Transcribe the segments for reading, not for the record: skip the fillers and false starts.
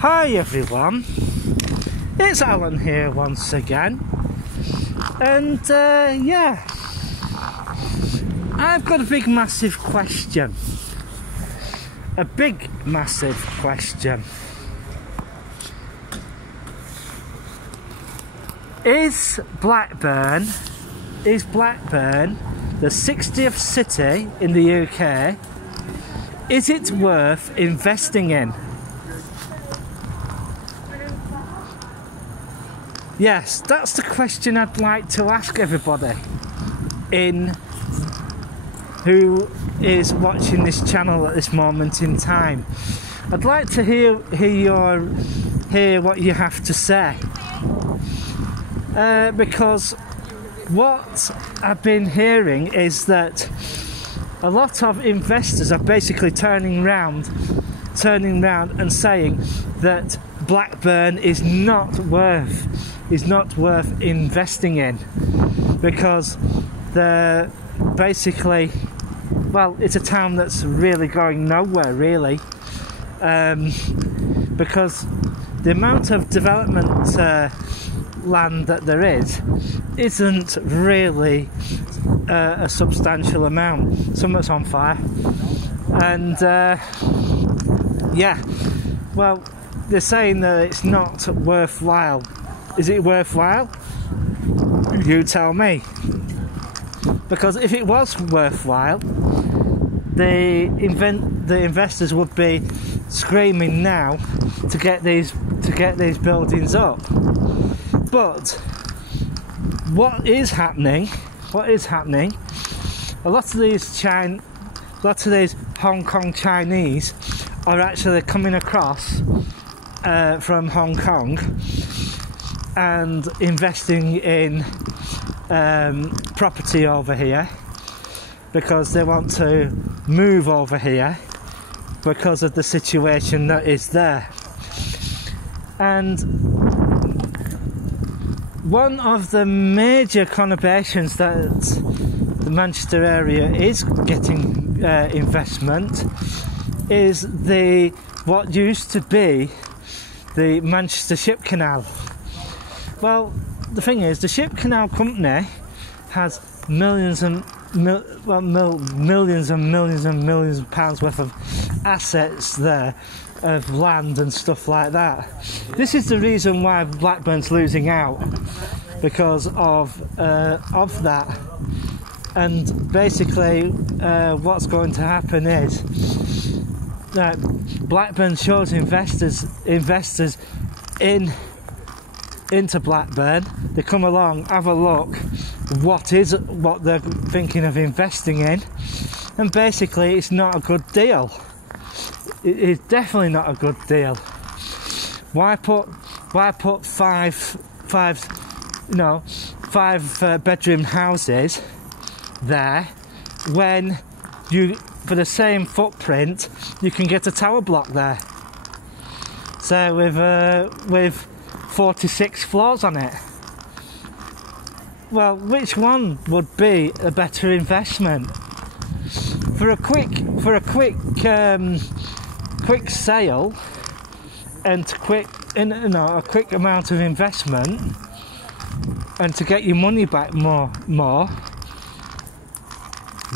Hi everyone, it's Alan here once again, and yeah, I've got a big massive question. Is Blackburn the 60th city in the UK? Is it worth investing in? Yes, that's the question I'd like to ask everybody who is watching this channel at this moment in time. I'd like to hear what you have to say, because what I've been hearing is that a lot of investors are basically turning round and saying that Blackburn is not worth investing in, because they're basically, well, it's a town that's really going nowhere really, because the amount of development land that there isn't really a substantial amount. Some that's on fire, and yeah, well, they're saying that it's not worthwhile. Is it worthwhile? You tell me. Because if it was worthwhile, the investors would be screaming now to get these buildings up. But what is happening? A lot of these Hong Kong Chinese are actually coming across from Hong Kong and investing in property over here, because they want to move over here because of the situation that is there. And one of the major conurbations that the Manchester area is getting investment is what used to be the Manchester Ship Canal. Well, the thing is, the Ship Canal Company has millions and millions of pounds worth of assets there, of land and stuff like that. This is the reason why Blackburn's losing out, because of that. And basically, what's going to happen is that Blackburn shows investors into Blackburn. They come along, have a look what they're thinking of investing in, and basically it's not a good deal. It is definitely not a good deal. Why put five bedroom houses there when for the same footprint you can get a tower block there? So with 46 floors on it. Well, which one would be a better investment? For a quick sale and a quick amount of investment, and to get your money back more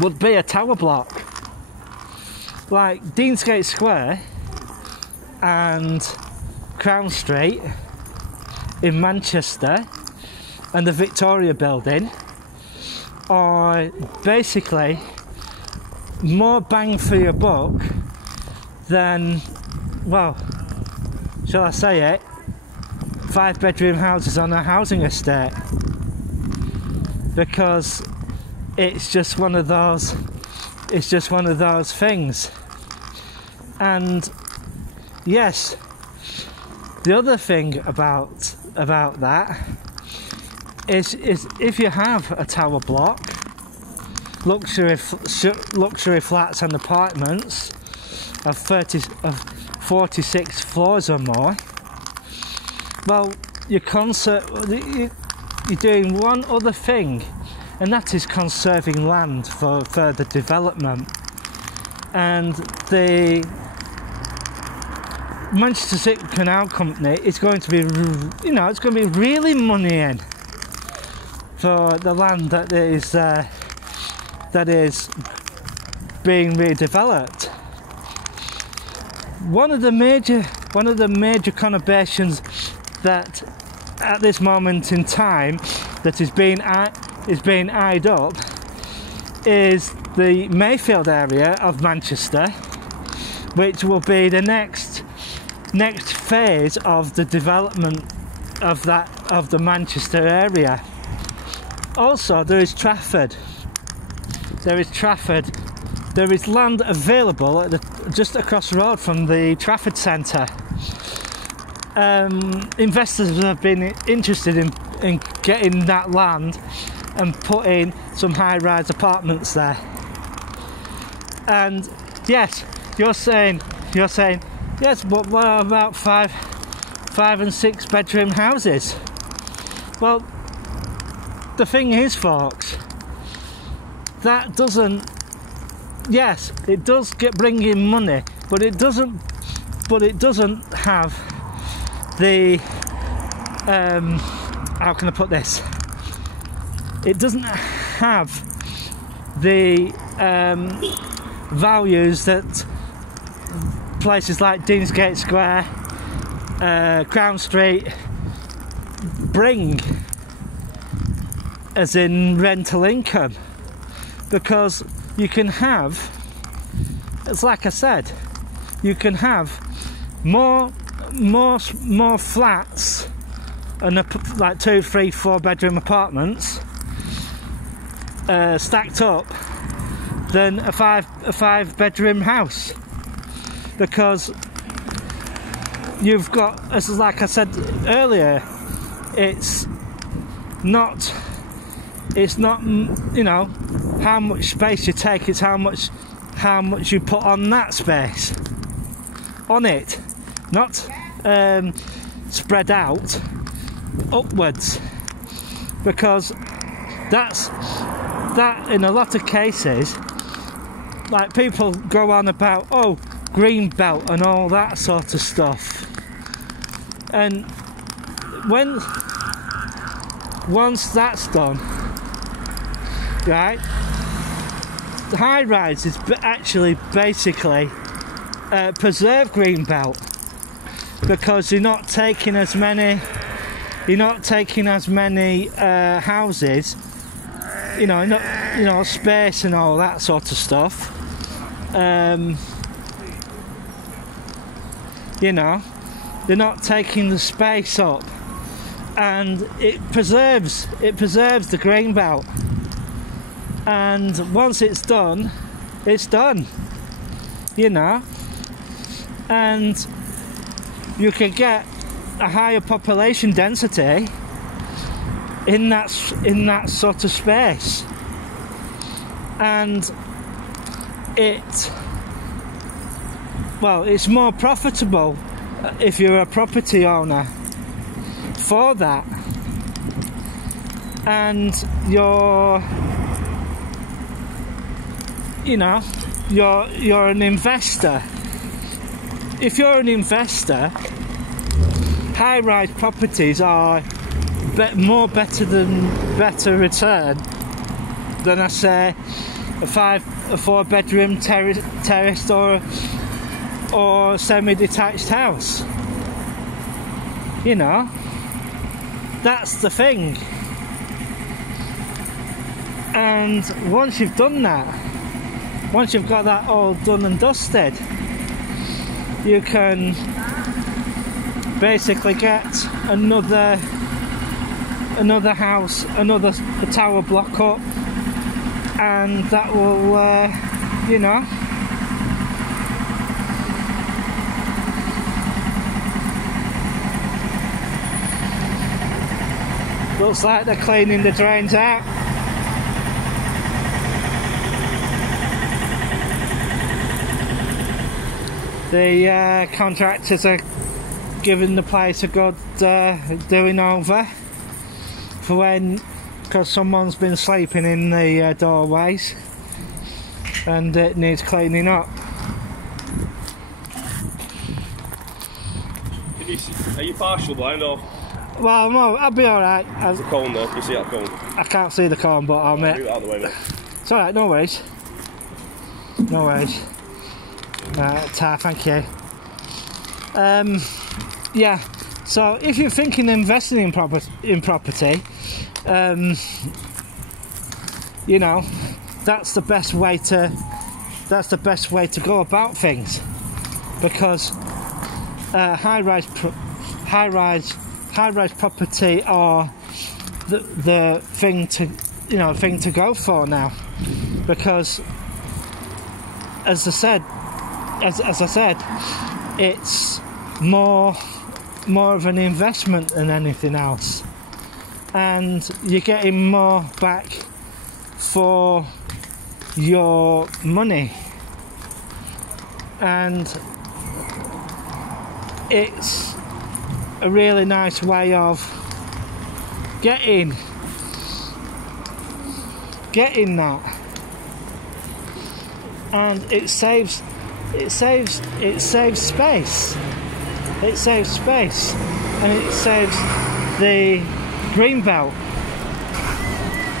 would be a tower block like Deansgate Square and Crown Street in Manchester and the Victoria Building are basically more bang for your buck than, well, shall I say it, 5 bedroom houses on a housing estate, because it's just one of those things. And yes, the other thing about that is if you have a tower block, luxury flats and apartments of 46 floors or more, well, you're doing one other thing, and that is conserving land for further development. And Manchester City Canal Company is going to be, you know, it's going to be really money in for the land that is being redeveloped. One of the major conurbations that at this moment in time that is being eyed up is the Mayfield area of Manchester, which will be the next phase of the development of the Manchester area. Also, there is Trafford. There is land available just across the road from the Trafford Centre. Investors have been interested in getting that land and putting some high-rise apartments there. And yes, you're saying yes, but what about 5 and 6 bedroom houses? Well, the thing is, folks, that doesn't. Yes, it does bring in money, but it doesn't have the how can I put this? It doesn't have the values that places like Deansgate Square, Crown Street bring, as in rental income, because you can have, it's like I said, you can have more flats and like 2, 3, 4 bedroom apartments stacked up than a five bedroom house, because you've got, as like I said earlier, it's not you know how much space you take, it's how much you put on that space on it, not spread out upwards, because that in a lot of cases, like, people go on about, oh, green belt and all that sort of stuff, and once that's done, right, the high rise is actually basically preserve green belt, because you're not taking as many houses, you know, space and all that sort of stuff. You know, they're not taking the space up, and it preserves the green belt. And once it's done, you know, and you can get a higher population density in that sort of space, and it's more profitable if you're a property owner for that, and you're an investor. If you're an investor, high-rise properties are better return than, I say, a 4-bedroom terraced or semi-detached house. You know, that's the thing. And once you've done that, once you've got that all done and dusted, you can basically get another house, another tower block up, and that will, you know, looks like they're cleaning the drains out. The contractors are giving the place a good doing over because someone's been sleeping in the doorways, and it needs cleaning up. Are you partial blind or? Well, no, I'll be alright. There's a cone there, can you see that cone? I can't see the cone, but I'll make... Move it out of the way, mate. It's alright, no worries. No worries. Ta, thank you. Yeah, so if you're thinking of investing in property, you know, that's the best way to go about things, because high-rise property are the thing to go for now, because as I said, it's more of an investment than anything else, and you're getting more back for your money, and it's a really nice way of getting that, and it saves space. It saves space, and it saves the green belt.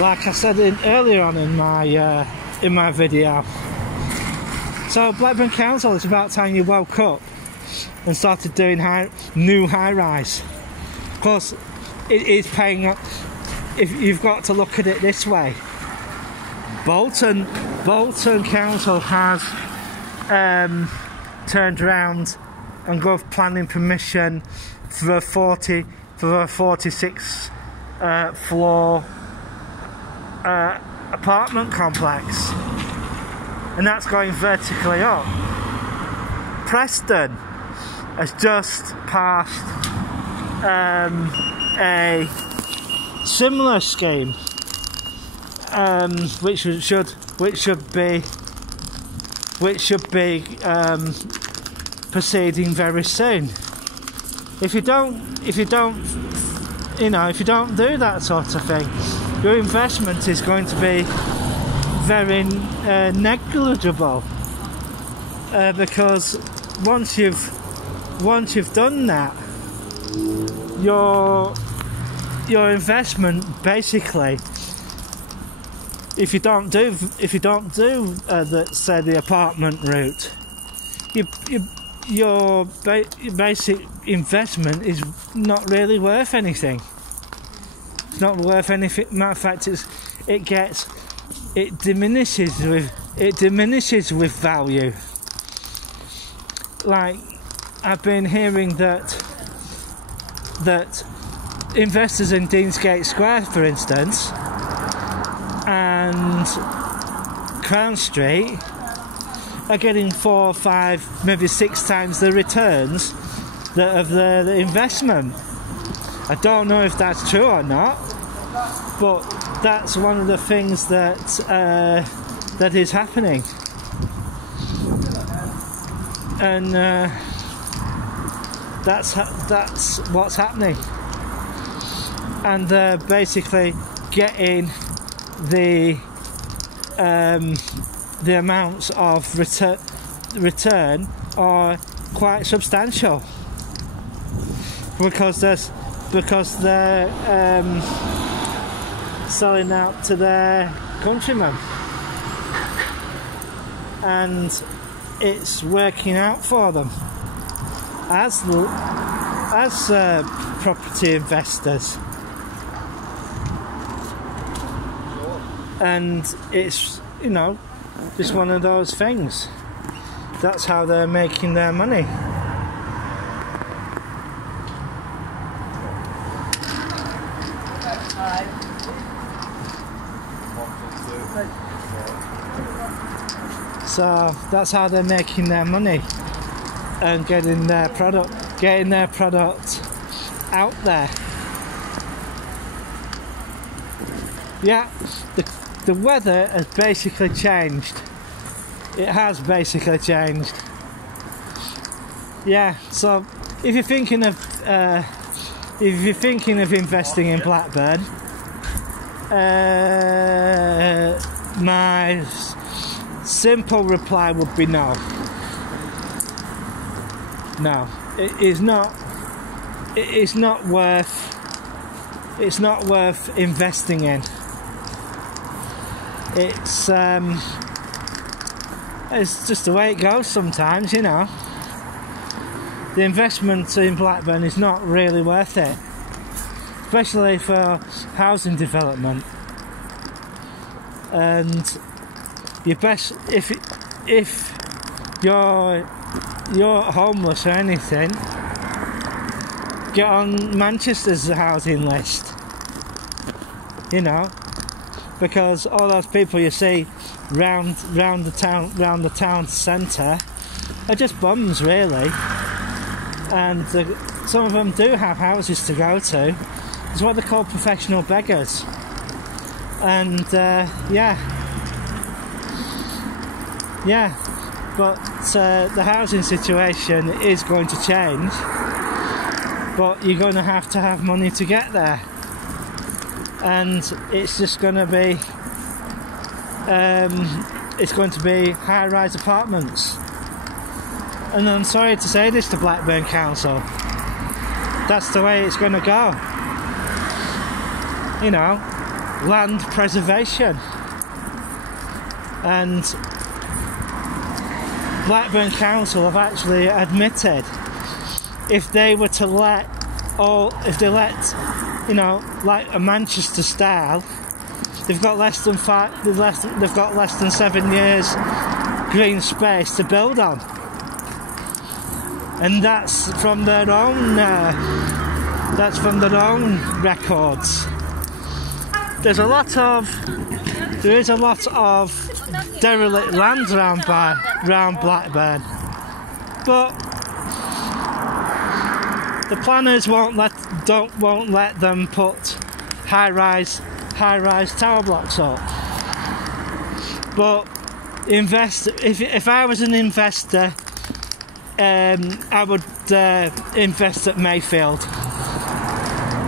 Like I said earlier on in my video. So Blackburn Council, it's about time you woke up and started doing new high-rise. Of course, it is paying up. If you've got to look at it this way, Bolton Council has turned around and got planning permission for a 46 floor apartment complex, and that's going vertically up. Preston has just passed a similar scheme, which should be proceeding very soon. If you don't do that sort of thing, your investment is going to be very negligible, because once you've done that, your investment basically, if you don't do the apartment route, your basic investment is not really worth anything. It's not worth anything. Matter of fact, it diminishes with value. Like, I've been hearing that investors in Deansgate Square, for instance, and Crown Street are getting 4 or 5, maybe 6 times the returns of the investment. I don't know if that's true or not, but that's one of the things that is happening, and that's what's happening. And they're basically getting the amounts of return are quite substantial, because they're selling out to their countrymen, and it's working out for them as property investors. And it's, just one of those things. That's how they're making their money. So that's how they're making their money and getting their product out there. Yeah, the weather has basically changed. It has basically changed. Yeah, so if you're thinking of investing in Blackburn, my simple reply would be no. No, it is not it's not worth investing in. It's just the way it goes sometimes, you know. The investment in Blackburn is not really worth it, especially for housing development. And your best, if you're homeless or anything, get on Manchester's housing list, you know, because all those people you see round the town centre are just bums, really. And some of them do have houses to go to. It's what they call professional beggars. And yeah, but the housing situation is going to change, but you're going to have money to get there, and it's just going to be high-rise apartments. And I'm sorry to say this to Blackburn Council, that's the way it's going to go. You know, land preservation. And Blackburn Council have actually admitted if they were to let, you know, like a Manchester style, they've got less than 7 years green space to build on. And that's from their own records. There is a lot of derelict land round Blackburn, but the planners won't let them put high-rise tower blocks up. But if I was an investor, I would invest at Mayfield.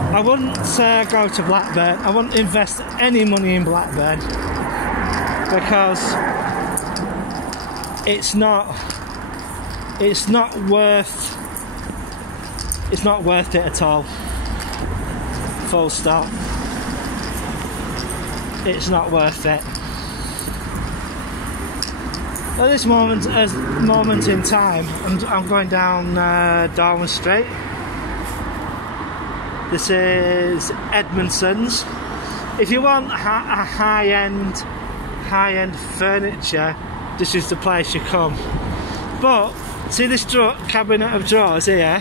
I wouldn't go to Blackburn. I wouldn't invest any money in Blackburn, because it's not worth it at all. Full stop. It's not worth it. At this moment in time, I'm going down Darwin Street. This is Edmondson's. If you want a high-end furniture, this is the place you come. But see this cabinet of drawers here?